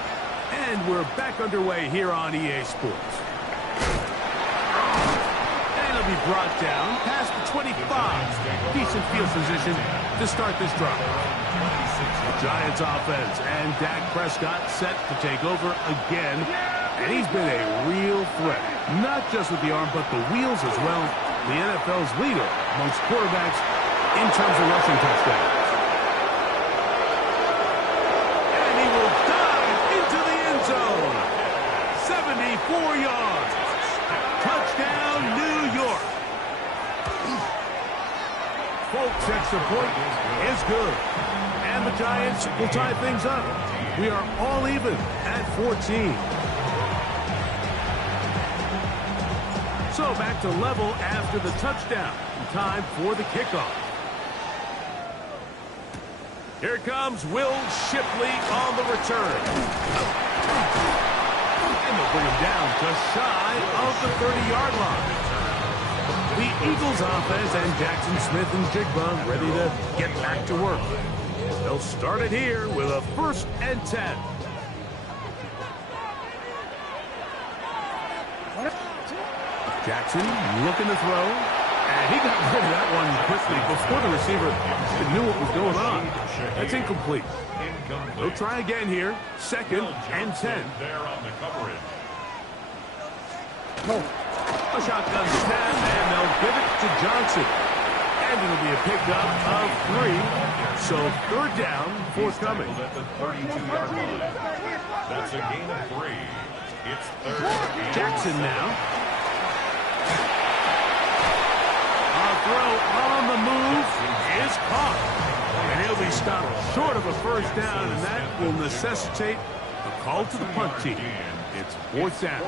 And we're back underway here on EA Sports. And it'll be brought down past the 25. Decent field position to start this drive. The Giants offense and Dak Prescott set to take over again. And he's been a real threat. Not just with the arm, but the wheels as well. The NFL's leader amongst quarterbacks in terms of rushing touchdowns. 74 yards. Touchdown, New York. Folks, extra point is good. And the Giants will tie things up. We are all even at 14. So back to level after the touchdown. Time for the kickoff. Here comes Will Shipley on the return. And they'll bring him down just shy of the 30-yard line. The Eagles offense and Jackson Smith and Jigba ready to get back to work. They'll start it here with a 1st and 10. Jackson looking to throw. And he got rid of that one quickly before the receiver knew what was going on. That's incomplete. They'll try again here. 2nd and 10. There on the coverage. A shotgun snap, and they'll give it to Johnson. And it'll be a pickup of 3. So 3rd down, forthcoming. At the 32-yard line. That's a gain of 3. It's 3rd. Jackson now. A throw stop short of a first down, and that will necessitate a call to the punt team. It's fourth down.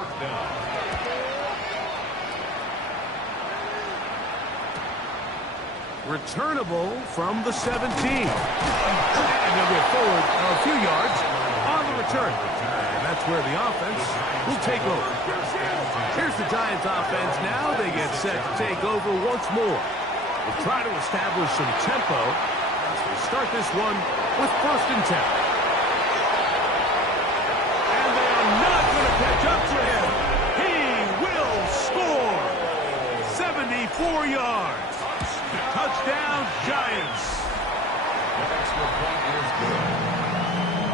Returnable from the 17. And they'll go forward a few yards on the return. And that's where the offense will take over. Here's the Giants offense now. They get set to take over once more. We'll try to establish some tempo as we start this one with 1st and 10. And they are not going to catch up to him. He will score. 74 yards. Touchdown, Giants.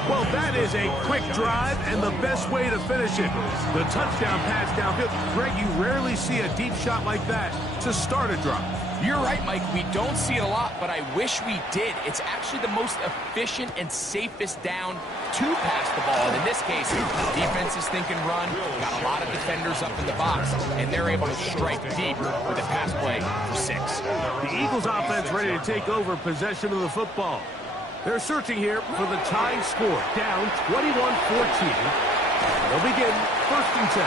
Well, that is a quick drive and the best way to finish it. The touchdown pass downfield. Greg, you rarely see a deep shot like that to start a drive. You're right, Mike. We don't see it a lot, but I wish we did. It's actually the most efficient and safest down to pass the ball. And in this case, defense is thinking run, got a lot of defenders up in the box, and they're able to strike deep with a pass play for 6. The Eagles offense ready to take over possession of the football. They're searching here for the tying score, down 21-14. They'll begin 1st and 10.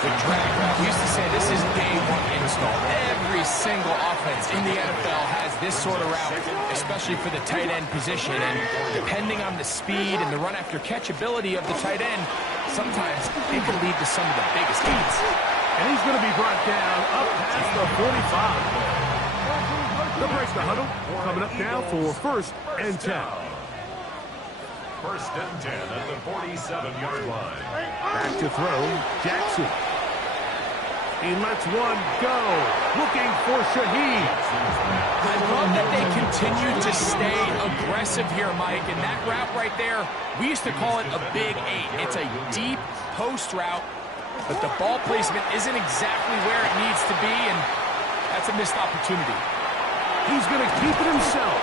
The drag route. We used to say this is day one install. Every single offense in the NFL has this sort of route, especially for the tight end position. And depending on the speed and the run-after-catch ability of the tight end, sometimes it can lead to some of the biggest gains. And he's going to be brought down up past the 45. They'll break the huddle. Coming up now for 1st and 10. 1st and 10 at the 47-yard line. Back to throw, Jackson. He lets one go, looking for Shaheed. I love that they continue to stay aggressive here, Mike. And that route right there, we used to call it a big 8. It's a deep post route, but the ball placement isn't exactly where it needs to be, and that's a missed opportunity. He's going to keep it himself.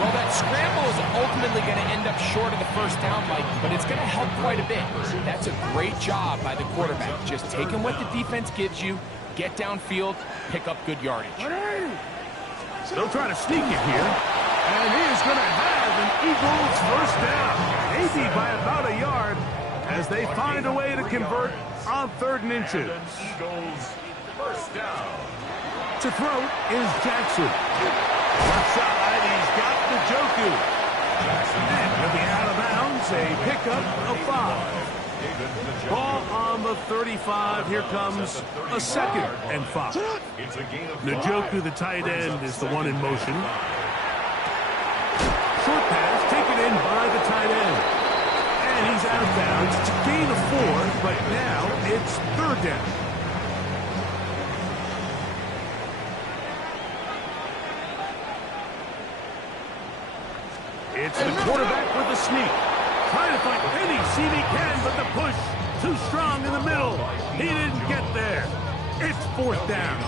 Well, that scramble is ultimately going to end up short of the first down, Mike, but it's going to help quite a bit. That's a great job by the quarterback. Just taking what the defense gives you, get downfield, pick up good yardage. They'll try to sneak it here. And he is going to have an Eagles first down. Maybe by about a yard as they find a way to convert on 3rd and inches. Eagles first down. To throw is Jackson. Left side, he's got Njoku. And he'll be out of bounds, a pickup of 5. Ball on the 35. Here comes a 2nd and 5. Njoku, the tight end, is the one in motion. Short pass taken in by the tight end. And he's out of bounds. It's a gain of 4, but now it's 3rd down. It's the quarterback with the sneak. Trying to find any seam he can, but the push too strong in the middle. He didn't get there. It's 4th down.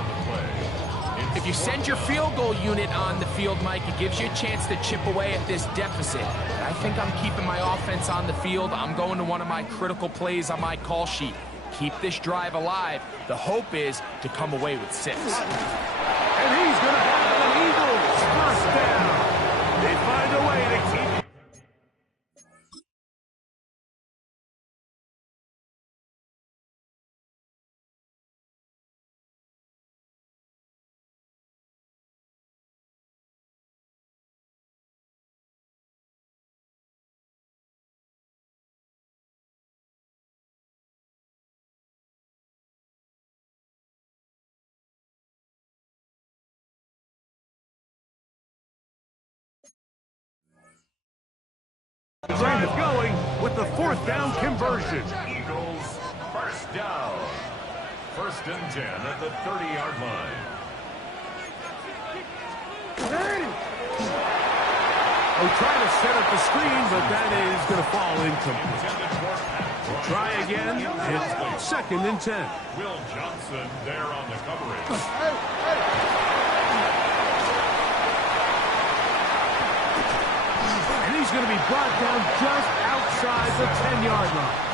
If you send your field goal unit on the field, Mike, it gives you a chance to chip away at this deficit. I think I'm keeping my offense on the field. I'm going to one of my critical plays on my call sheet. Keep this drive alive. The hope is to come away with 6. And he's going to have an Eagles first down. They find a way to keep drive going with the 4th down conversion. Eagles first down. 1st and 10 at the 30-yard line. Oh, trying to set up the screen, but that is going to fall incomplete. Try again. It's 2nd and 10. Will Johnson there on the coverage. And he's going to be brought down just outside the 10-yard line.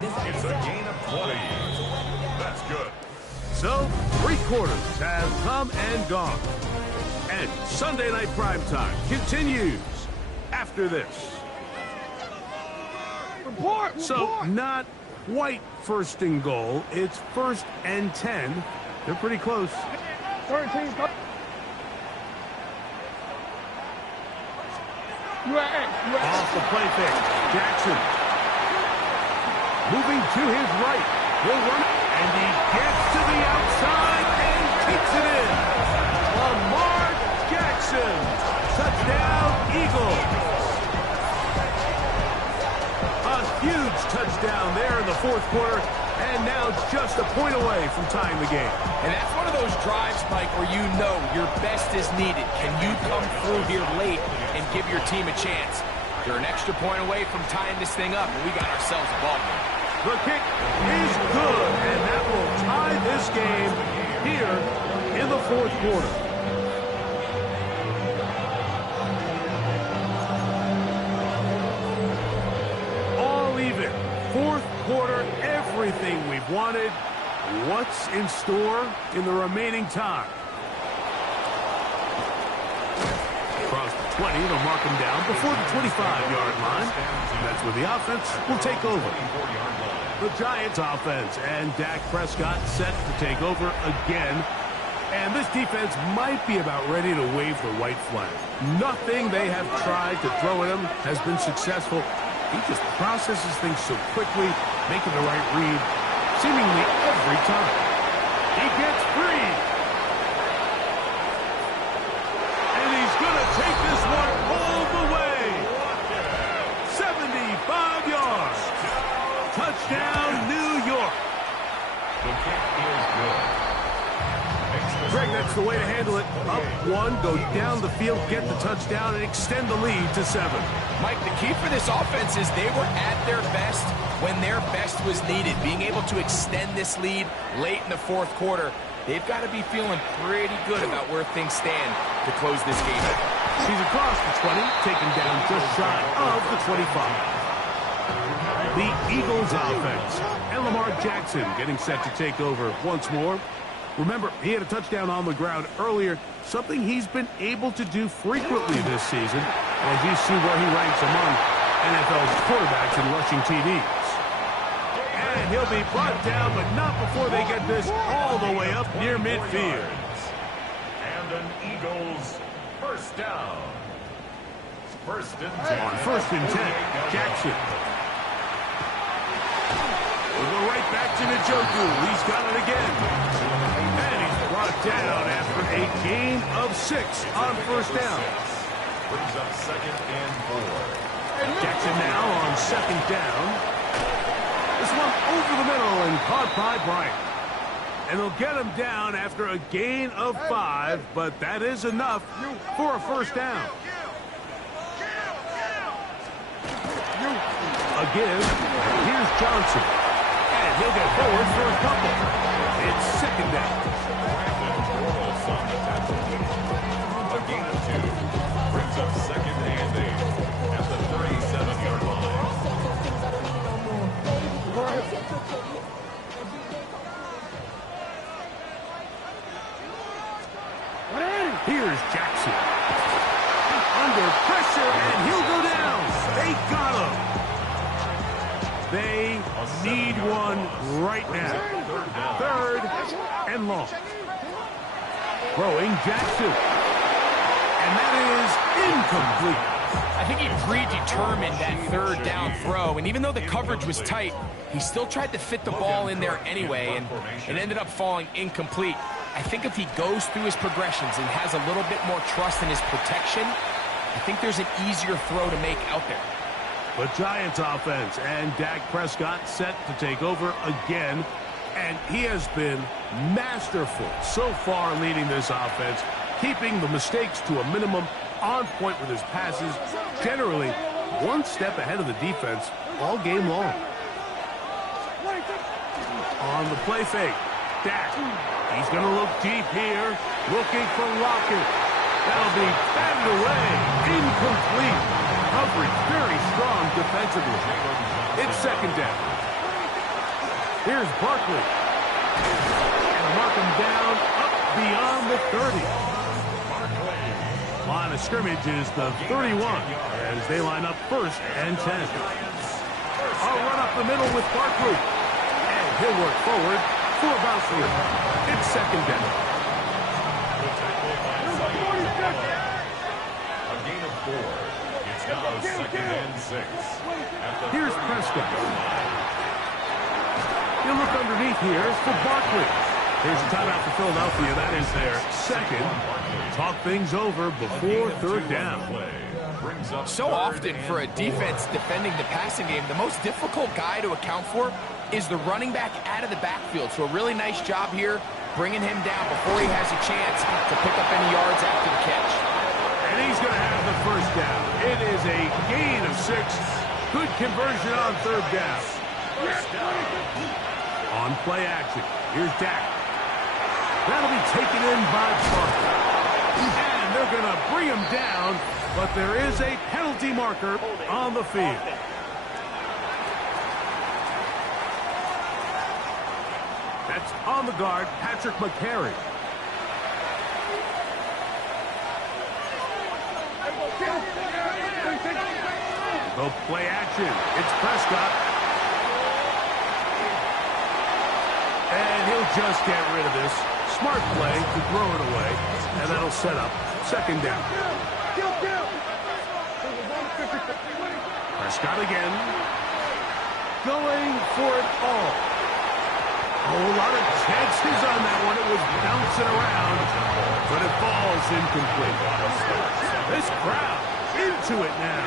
It's a gain of 20. That's good. So, 3 quarters have come and gone. And Sunday Night Primetime continues after this. Report! So, not quite first and goal. It's 1st and 10. They're pretty close. 13. Off the play fake. Jackson. Moving to his right. He'll run. And he gets to the outside and kicks it in. Lamar Jackson. Touchdown, Eagles. A huge touchdown there in the 4th quarter. And now just a point away from tying the game. And that's one of those drives, Mike, where you know your best is needed. Can you come through here late and give your team a chance? You're an extra point away from tying this thing up, and we got ourselves a ball game. The kick is good, and that will tie this game here in the 4th quarter. All even. 4th quarter, everything we've wanted. What's in store in the remaining time? Across the 20, they'll mark him down before the 25-yard line. That's where the offense will take over. The Giants offense and Dak Prescott set to take over again. And this defense might be about ready to wave the white flag. Nothing they have tried to throw at him has been successful. He just processes things so quickly, making the right read seemingly every time. He gets free. And he's going to take this one all the way. 75 yards. Touchdown, New York. The kick is good. Greg, that's the way to handle it. Up 1, go down the field, get the touchdown, and extend the lead to 7. Mike, the key for this offense is they were at their best when their best was needed. Being able to extend this lead late in the 4th quarter, they've got to be feeling pretty good about where things stand to close this game out. He's across the 20, taken down just shy of the 25. The Eagles offense and Lamar Jackson getting set to take over once more. Remember, he had a touchdown on the ground earlier, something he's been able to do frequently this season, as you see where he ranks among NFL's quarterbacks in rushing TDs. And he'll be brought down, but not before they get this all the way up near midfield. And an Eagles first down. 1st and 10. On 1st and 10, Jackson. We'll go right back to Njoku. He's got it again. And he's brought down after a gain of 6 on 1st down. Brings up 2nd and 4. Jackson now on 2nd down. This one over the middle and caught by Bryant. And they'll get him down after a gain of 5, but that is enough for a 1st down. A give. Here's Johnson. And he'll get forward for a couple. It's 2nd down. A gain of 2. Brings up 2nd and 8 at the 37-yard line. Here's Jackson. Under pressure, and he'll go down. They got him. They need one right now. 3rd and long. Throwing Jackson. And that is incomplete. I think he predetermined that 3rd down throw, and even though the coverage was tight, he still tried to fit the ball in there anyway, and it ended up falling incomplete. I think if he goes through his progressions and has a little bit more trust in his protection, I think there's an easier throw to make out there. The Giants offense and Dak Prescott set to take over again. And he has been masterful so far leading this offense, keeping the mistakes to a minimum, on point with his passes, generally one step ahead of the defense all game long. On the play fake, Dak. He's going to look deep here, looking for Lockett. That'll be batted away, incomplete. Coverage very strong defensively. It's 2nd down. Here's Barkley. And mark him down up beyond the 30. Line of scrimmage is the 31 as they line up first and 10. I'll run up the middle with Barkley. And he'll work forward for about 3. It's second down. A gain of 4. It's now second and 6. Here's Prescott. You look underneath here for Barkley. Here's a timeout for Philadelphia. That is their second. Talk things over before third down. So often for a defense defending the passing game, the most difficult guy to account for is the running back out of the backfield. So a really nice job here bringing him down before he has a chance to pick up any yards after the catch. And he's going to have the first down. It is a gain of 6. Good conversion on third down. On play action. Here's Dak. That'll be taken in by Barkley. And they're going to bring him down, but there is a penalty marker on the field. That's on the guard, Patrick McCary. Go play action. It's Prescott. And he'll just get rid of this. Smart play to throw it away. And that'll set up second down. Prescott again. Going for it all. A whole lot of chances on that one. It was bouncing around, but it falls incomplete. This crowd into it now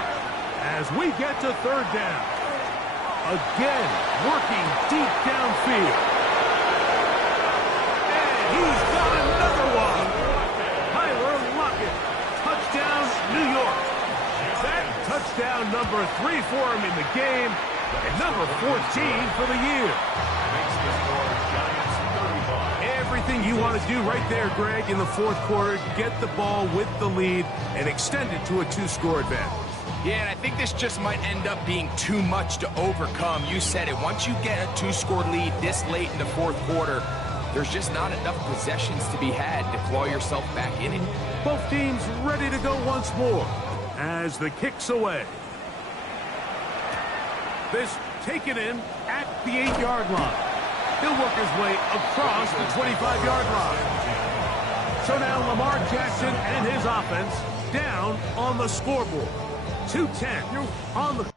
as we get to third down. Again, working deep downfield. And he's got another one. Tyler Lockett. Touchdown, New York. That touchdown number 3 for him in the game, and number 14 for the year. Everything you want to do right there, Greg, in the fourth quarter, get the ball with the lead and extend it to a 2-score advantage. Yeah, and I think this just might end up being too much to overcome. You said it. Once you get a 2-score lead this late in the fourth quarter, there's just not enough possessions to be had to claw yourself back in it. Both teams ready to go once more as the kick's away. This taken in at the 8-yard line. He'll work his way across the 25-yard line. So now Lamar Jackson and his offense down on the scoreboard. 2:10 on the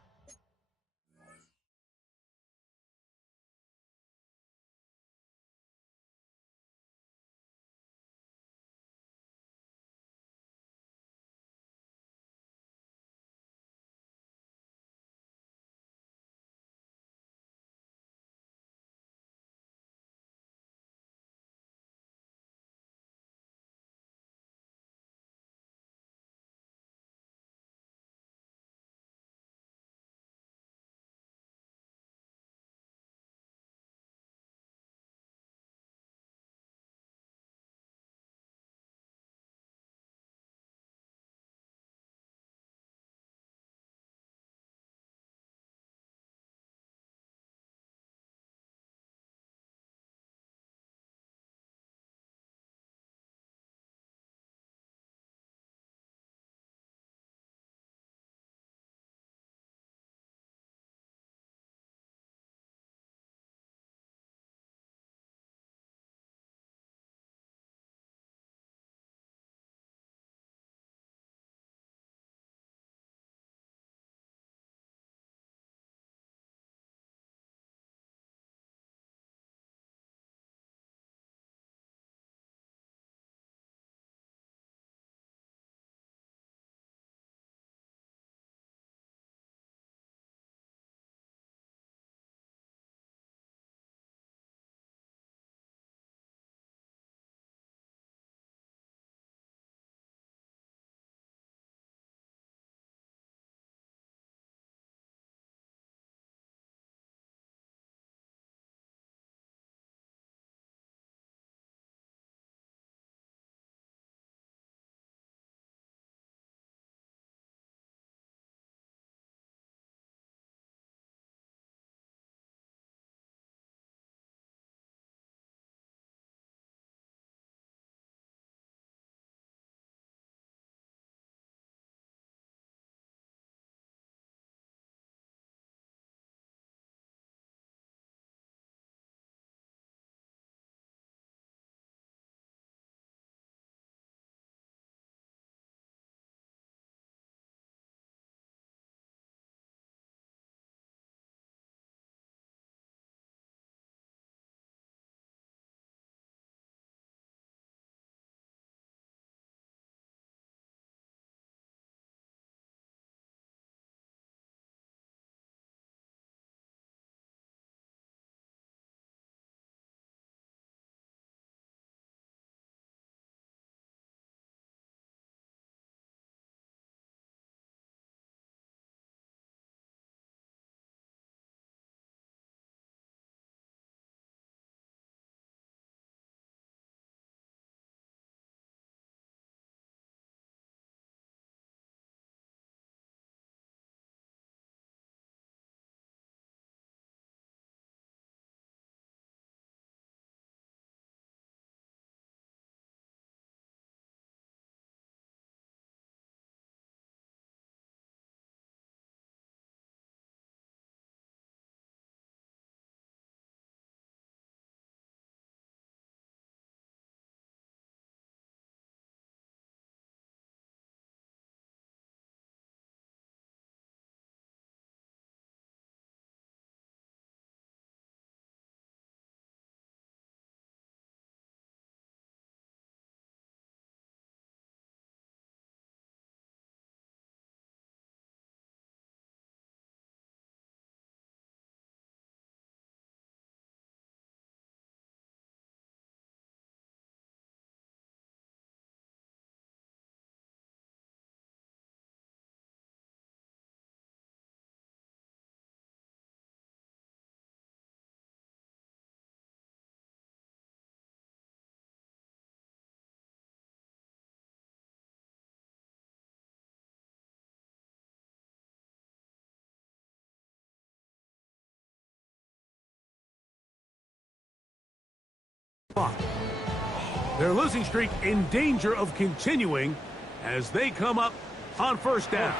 Their losing streak in danger of continuing as they come up on first down.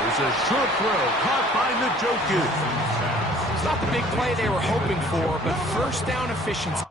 There's a short throw caught by Njoku. It's not the big play they were hoping for, but first down efficiency.